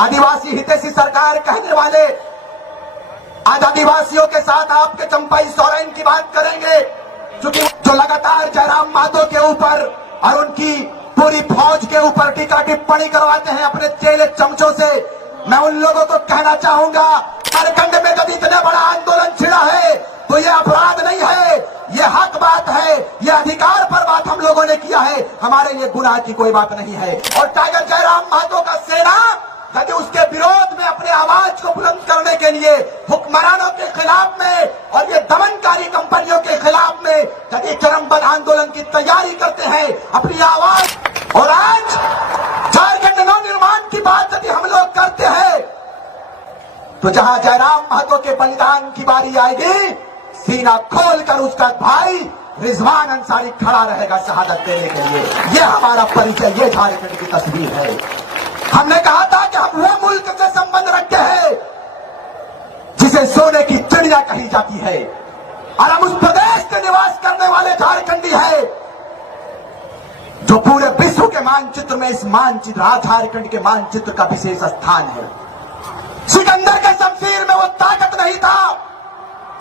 आदिवासी हितैषी सरकार कहने वाले आज आदिवासियों के साथ आपके चंपाई सोरेन की बात करेंगे, क्योंकि जो लगातार जयराम महतो के ऊपर और उनकी पूरी फौज के ऊपर टीका टिप्पणी करवाते हैं अपने चेले चमचों से। मैं उन लोगों को कहना चाहूंगा, झारखंड में जब इतना बड़ा आंदोलन छिड़ा है तो ये अपराध नहीं है, ये हक बात है, ये अधिकार पर बात हम लोगों ने किया है, हमारे लिए गुनाह की कोई बात नहीं है। और टाइगर जयराम महतो का सेना यदि उसके विरोध में अपने आवाज को बुलंद करने के लिए हुक्मरानों के खिलाफ में और ये दमनकारी कंपनियों के खिलाफ में यदि चरमबद्ध आंदोलन की तैयारी करते हैं अपनी आवाज, और आज झारखंड नवनिर्माण की बात यदि हम लोग करते हैं तो जहां जयराम महतो के बलिदान की बारी आएगी, सीना खोलकर उसका भाई रिजवान अंसारी खड़ा रहेगा शहादत देने के लिए। ये हमारा परिचय, ये झारखंड की तस्वीर है। हमने कहा था कि हम वो मुल्क से संबंध रखते हैं जिसे सोने की चिड़िया कही जाती है, और हम उस प्रदेश के निवास करने वाले झारखंडी है जो पूरे विश्व के मानचित्र में इस मानचित्र झारखंड के मानचित्र का विशेष स्थान है। सिकंदर के शमशीर में वो ताकत नहीं था,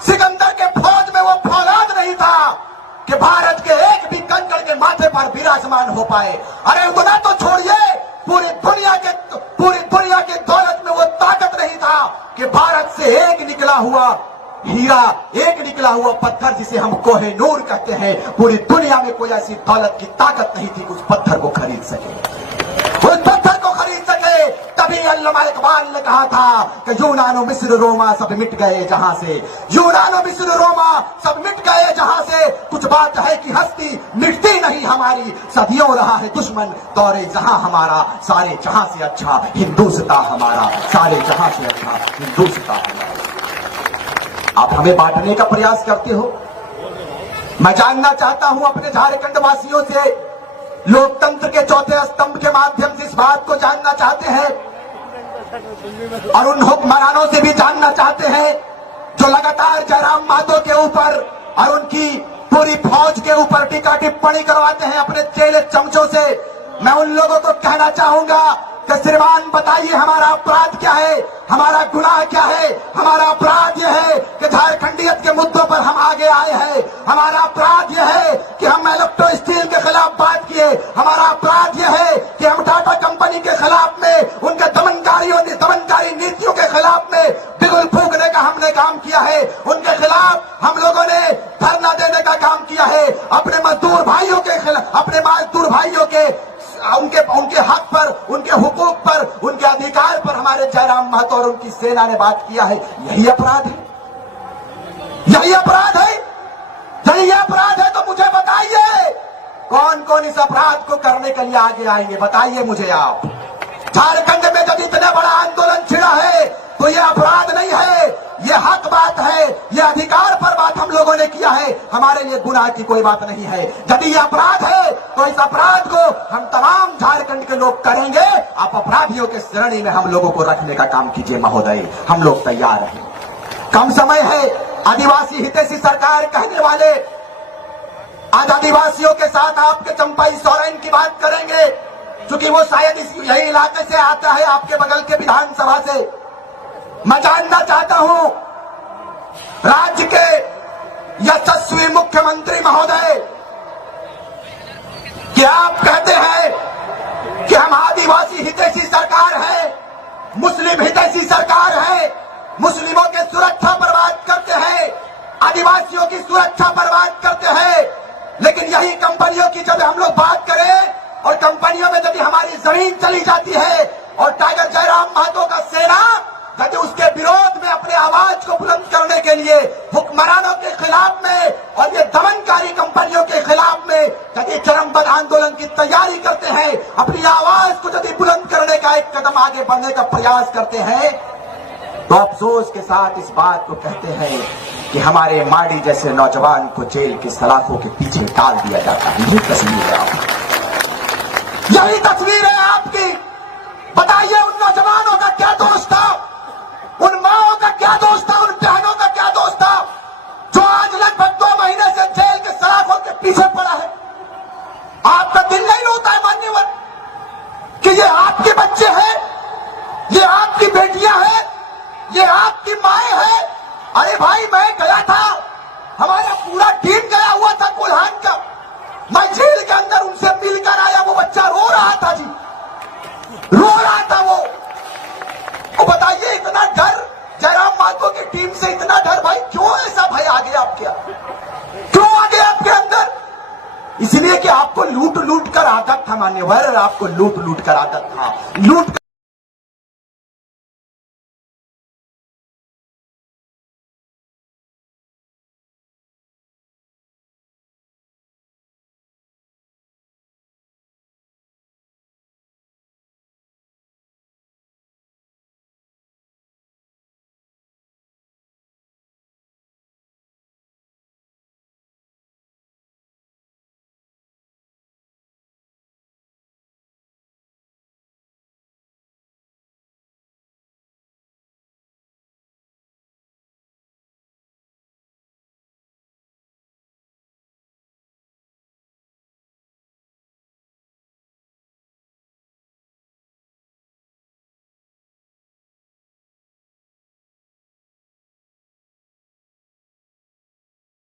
सिकंदर के फौज में वो फौलाद नहीं था कि भारत के एक भी कंकड़ के माथे पर विराजमान हो पाए। अरे उतना तो छोड़िए, पूरी दुनिया के दौलत में वो ताकत नहीं था कि भारत से एक निकला हुआ हीरा, एक निकला हुआ पत्थर जिसे हम कोहिनूर कहते हैं, पूरी दुनिया में कोई ऐसी दौलत की ताकत नहीं थी कि उस पत्थर को खरीद सके, उस पत्थर को खरीद सके। तभी अल्लामा इकबाल ने कहा था कि यूनानो मिस्र रोमा सब मिट गए जहां से, यूनानो मिस्र रोमा सब मिट गए जहां से, कुछ बात है कि हस्ती मिटती नहीं हमारी, सदियों रहा है दुश्मन दौरे जहां हमारा, सारे जहां से अच्छा हिंदुस्तान हमारा, सारे जहां से अच्छा हिंदुस्तान हमारा। आप हमें बांटने का प्रयास करते हो। मैं जानना चाहता हूं अपने झारखंड वासियों से, लोकतंत्र के चौथे स्तंभ के माध्यम से इस बात को जानना चाहते हैं और उन हुक्मरानों से भी जानना चाहते हैं जो लगातार जयराम महतो के ऊपर और उनकी पूरी फौज के ऊपर टीका टिप्पणी करवाते हैं अपने चेले चमचों से। मैं उन लोगों को कहना चाहूंगा कि श्रीमान बताइए हमारा अपराध क्या है, हमारा गुनाह क्या है। हमारा अपराध यह है कि झारखंडियत के मुद्दों पर हम आगे आए हैं। हमारा अपराध यह है कि हम इलेक्ट्रो स्टील के खिलाफ बात किए। हमारा अपराध यह है कि हम टाटा कंपनी के खिलाफ में, उनके दमनकारी नीतियों के खिलाफ में बिगुल फूंकने का हमने काम किया है। उनके खिलाफ हम लोगों ने धरना देने का काम किया है। अपने मजदूर भाइयों के खिलाफ, अपने मजदूर भाइयों के उनके हक पर, उनके हुकूक पर, उनके अधिकार पर हमारे जयराम महतो और उनकी सेना ने बात किया है। यही अपराध है, यही अपराध है, यही अपराध है। तो मुझे बताइए कौन कौन इस अपराध को करने के लिए आगे आएंगे, बताइए मुझे आप। झारखंड में जब इतना बड़ा आंदोलन छिड़ा है तो ये अपराध नहीं है, ये हक बात है, ये अधिकार पर बात हम लोगों ने किया है, हमारे लिए गुनाह की कोई बात नहीं है। यदि ये अपराध है तो इस अपराध को हम तमाम झारखंड के लोग करेंगे। आप अपराधियों के श्रेणी में हम लोगों को रखने का काम कीजिए महोदय, हम लोग तैयार हैं। कम समय है। आदिवासी हितैषी सरकार कहने वाले आज आदिवासियों के साथ आपके चंपाई सोरेन की बात करेंगे, क्योंकि वो शायद यही इलाके से आता है, आपके बगल के विधानसभा से। मैं जानना चाहता हूं राज्य के यशस्वी मुख्यमंत्री महोदय, कि आप कहते हैं कि हम आदिवासी हितैषी सरकार है, मुस्लिम हितैषी सरकार है, मुस्लिमों के सुरक्षा पर बात करते हैं, आदिवासियों की सुरक्षा पर बात करते हैं, लेकिन यही कंपनियों की जब हम लोग बात करें और कंपनियों में यदि हमारी जमीन चली जाती है और टाइगर जयराम महतो का सेना यदि उसके विरोध में अपने आवाज को बुलंद करने के लिए हुक्मरानों के खिलाफ में और ये दमनकारी कंपनियों के खिलाफ में यदि चरमबद्ध आंदोलन की तैयारी करते हैं, अपनी आवाज को यदि बुलंद करने का एक कदम आगे बढ़ने का प्रयास करते हैं, तो अफसोस के साथ इस बात को कहते हैं कि हमारे माडी जैसे नौजवान को जेल की सलाखों के पीछे डाल दिया जाता है। यही तस्वीर है आपकी, यही तस्वीर है आपकी। बताइए उन नौजवानों का क्या दोष था, उन माओं का क्या दोष था, उन बहनों का क्या दोष था जो आज लगभग 2 महीने से जेल के सलाखों के पीछे पड़ा है। आपका दिल नहीं होता है मान्यवर कि ये आपके बच्चे हैं, ये आपकी बेटियां हैं, ये आपकी माएं हैं। अरे भाई मैं गया था, हमारा पूरा टीम गया हुआ था कोल्हान का, मैं जेल के अंदर उनसे मिलकर आया। वो बच्चा रो रहा था जी, रो रहा था वो। बताइए इतना डर जयराम मातो की टीम से, इतना डर भाई क्यों ऐसा भय आ गया आपके, क्यों आ गया आपके अंदर? इसलिए कि आपको लूट लूट कर आदत था मान्यवर, आपको लूट लूट कर आदत था, लूट